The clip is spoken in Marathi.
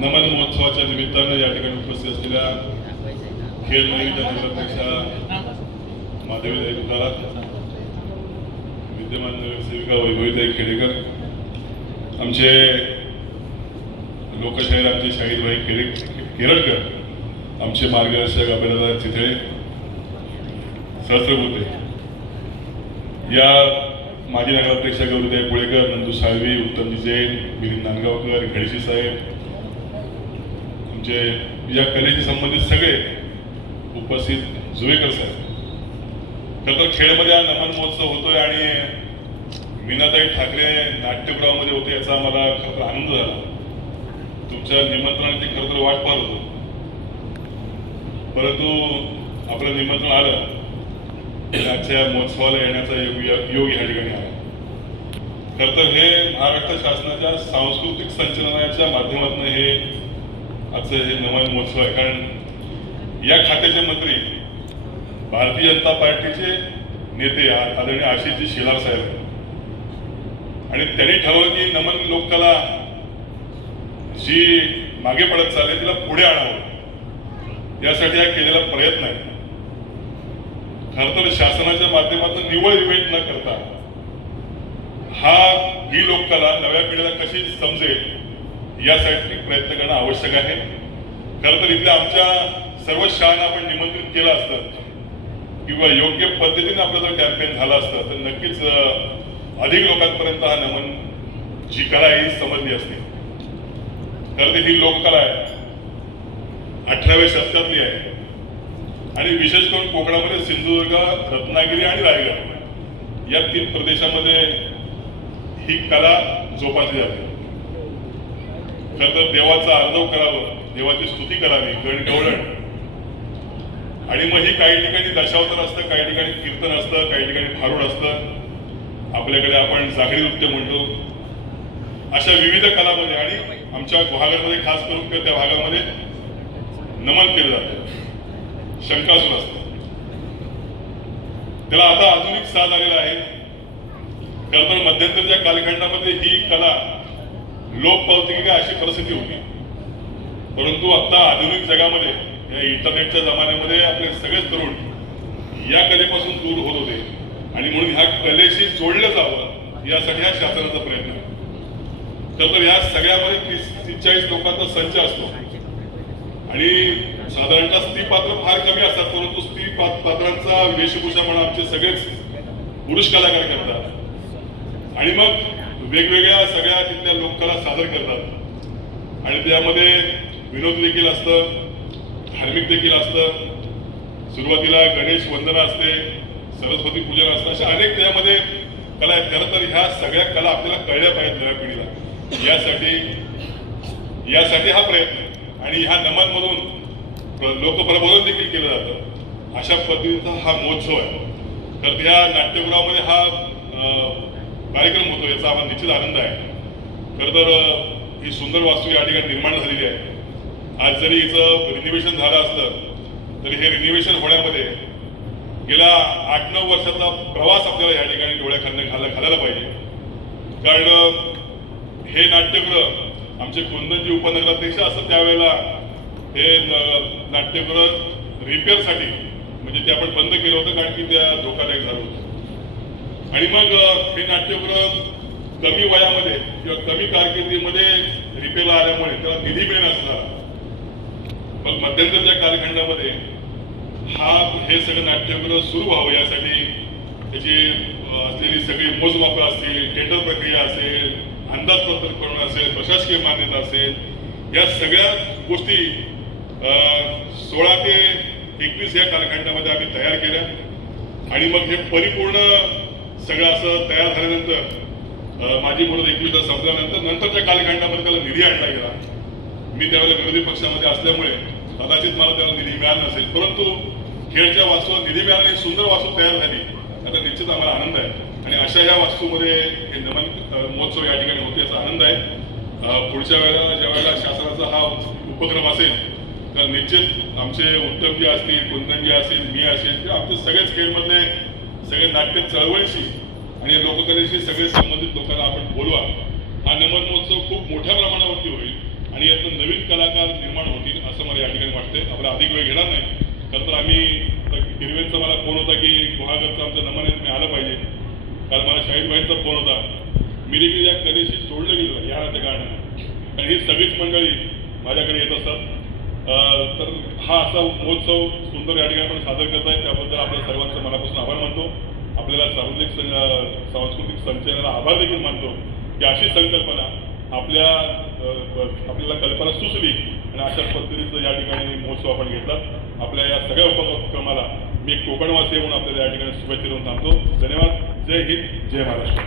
नमन महोत्सवाच्या निमित्तानं या ठिकाणी उपस्थित असलेल्या खेळ मंडळीच्या नगराध्यक्षा माधवीताई गुजारा विद्यमान नगरसेविका वैभवीताई खेडेकर आमचे लोकशाहीर आमचे शाहीरभाई खेडे केरळकर आमचे मार्गदर्शक अभिनंदन चितळे सहस्रबुद्धे. या माजी नगराध्यक्षा गौरीताई पुळेकर नंदू साळवी उत्तमजी जैन मिलिंद नांदगावकर घडशी साहेब आमचे या कलेशी संबंधित सगळे उपस्थित जुवेकर साहेब. खरं तर खेळमध्ये हा नमन महोत्सव होतोय आणि मीनाताई ठाकरे नाट्यगृहामध्ये होते याचा मला खरं आनंद झाला. तुमच्या निमंत्रणाची खरं तर वाट पाहत होतो. परंतु आपलं निमंत्रण आलं. आजच्या महोत्सवाला येण्याचा योग योग या ठिकाणी आला. खरं तर हे महाराष्ट्र शासनाच्या सांस्कृतिक संचलनाच्या माध्यमातून हे आजचं हे नमन महोत्सव आहे. कारण या खात्याचे मंत्री भारतीय जनता पार्टीचे नेते आदरणीय आशिषजी शेलार साहेब. आणि त्यांनी ठरवलं की नमन लोककला जी मागे पडत चालली तिला पुढे आणावं. यासाठी हा केलेला प्रयत्न आहे. खर तर शासनाच्या माध्यमातून निवळ इव्हेंट न करता हा ही लोककला नव्या पिढीला कशी समजेल यासाठी प्रयत्न करणं आवश्यक आहे. खरं तर इथल्या आमच्या सर्व शाळांना आपण निमंत्रित केलं असतं. किंवा योग्य पद्धतीने आपलं जर कॅम्पेन झालं असतं तर नक्कीच अधिक लोकांपर्यंत हा नमन जी कला ही समजली असते. खरं तर ही लोककला आहे. अठराव्या शतकातली आहे. आणि विशेष करून कोकणामध्ये सिंधुदुर्ग रत्नागिरी आणि रायगड या तीन प्रदेशामध्ये ही कला जोपासली जाते. खर तर देवाचा आर्दव करावं देवाची स्तुती करावी गण गवळण. आणि मग ही काही ठिकाणी दशावतार असतं काही ठिकाणी कीर्तन असतं काही ठिकाणी भारूड असतं. आपल्याकडे आपण जागरी नृत्य म्हणतो. अशा विविध कलामध्ये आणि आमच्या भागामध्ये खास करून त्या भागामध्ये नमन केलं जातं. शंकासूर असतं. त्याला आता आधुनिक साथ आलेला आहे. खरं तर मध्यंतरच्या कालखंडामध्ये ही कला लोप पावते की काय अशी परिस्थिती होती. परंतु आता आधुनिक जगामध्ये या इंटरनेटच्या जमान्यामध्ये आपले सगळेच तरुण या कलेपासून दूर होत होते. आणि म्हणून ह्या कलेशी जोडलं जावं यासाठी हा शासनाचा प्रयत्न खर तर या सगळ्यामध्ये तीस तीस लोकांचा संच असतो. आणि साधारणतः स्त्री पात्र फार कमी असतात परंतु स्त्री पात्रांचा वेशभूषा म्हणून आमचे सगळेच पुरुष कलाकार करतात. आणि मग वेगवेगळ्या सगळ्या तिथल्या लोककला सादर करतात. आणि त्यामध्ये विनोद देखील असतं धार्मिक देखील असतं. सुरुवातीला गणेश वंदना असते सरस्वती पूजन असतं अशा अनेक त्यामध्ये कला आहेत. खरं तर ह्या सगळ्या कला आपल्याला कळल्या पाहिजेत नव्या पिढीला. यासाठी यासाठी हा प्रयत्न. आहे. आणि ह्या नमनमधून लोकप्रबोधन देखील केलं जातं. अशा पद्धतीचा हा महोत्सव आहे. तर त्या नाट्यगृहामध्ये हा कार्यक्रम होतो याचा आम्हाला निश्चित आनंद आहे. खरं तर ही सुंदर वास्तू या ठिकाणी निर्माण झालेली आहे. आज जरी हिचं रिनिव्हेशन झालं असलं तरी हे रिनिव्हेशन होण्यामध्ये गेल्या आठ नऊ वर्षाचा प्रवास आपल्याला या ठिकाणी डोळ्याखालनं घाला घालायला पाहिजे. कारण हे नाट्यगृह आमचे कुंदनजी उपनगराध्यक्ष असं त्यावेळेला हे नाट्यगृह रिपेअरसाठी म्हणजे ते आपण बंद केलं होतं कारण की त्या धोकादायक झालं होतं. आणि मग हे नाट्यगृह कमी वयामध्ये किंवा कमी कारकिर्दीमध्ये रिपेअरला आल्यामुळे त्याला निधी मिळणार मग मध्यंतरच्या कालखंडामध्ये हा हे सगळं नाट्यगृह सुरू व्हावं यासाठी त्याची असलेली सगळी मोजमापं असतील टेंडर प्रक्रिया असेल अंदाजपत्रक करणं असेल प्रशासकीय मान्यता असेल या सगळ्या गोष्टी अं, सोळा ते एकवीस या कालखंडामध्ये आम्ही तयार केल्या. आणि मग हे परिपूर्ण सगळं असं तयार झाल्यानंतर माझी मुलं एकवीसला संपल्यानंतर नंतरच्या कालखंडामध्ये त्याला निधी आणला गेला. मी त्यावेळेला विरोधी पक्षामध्ये असल्यामुळे कदाचित मला त्याला निधी मिळाला नसेल. परंतु खेळच्या वास्तूला निधी मिळाला ही सुंदर वास्तू तयार झाली. आता निश्चित आम्हाला आनंद आहे. आणि अशा या वास्तूमध्ये हे नमन महोत्सव या ठिकाणी होते याचा आनंद आहे. पुढच्या वेळेला ज्या वेळेला शासनाचा हा उपक्रम असेल तर निश्चित आमचे उत्तमजी असतील कुंदनजी असतील मी असेल किंवा आमचे सगळेच खेळमधले सगळे नाट्य चळवळीशी आणि लोककलेशी सगळे संबंधित लोकांना आपण बोलवा. हा नमन महोत्सव खूप मोठ्या प्रमाणावरती होईल आणि यातून नवीन कलाकार निर्माण होतील असं मला या ठिकाणी वाटतंय. आपला अधिक वेळ घेणार नाही. खरं तर आम्ही हिरवेचा मला फोन होता की गुहागरचं आमचं नमन तुम्ही आलं पाहिजे. कारण मला शाहीद भाईंचा फोन होता. मिरिकी या कलेशी जोडलं गेलं या त्या कारणाने आणि ही सगळीच मंडळी माझ्याकडे येत असतात. तर हा असा महोत्सव सुंदर या ठिकाणी आपण सादर करत आहे. त्याबद्दल आपल्या सर्वांचं मनापासून आभार मानतो. आपल्याला सार्वजनिक सं- सांस्कृतिक संचलनाला आभार देखील मानतो. की अशी संकल्पना आपल्या आपल्याला कल्पना सुचली आणि अशा पद्धतीचं या ठिकाणी महोत्सव आपण घेतला आपल्या या सगळ्या उपक्रमाला मी कोकणवासी म्हणून आपल्याला या ठिकाणी शुभेच्छा देऊन थांबतो. धन्यवाद. जय हिंद. जय महाराष्ट्र.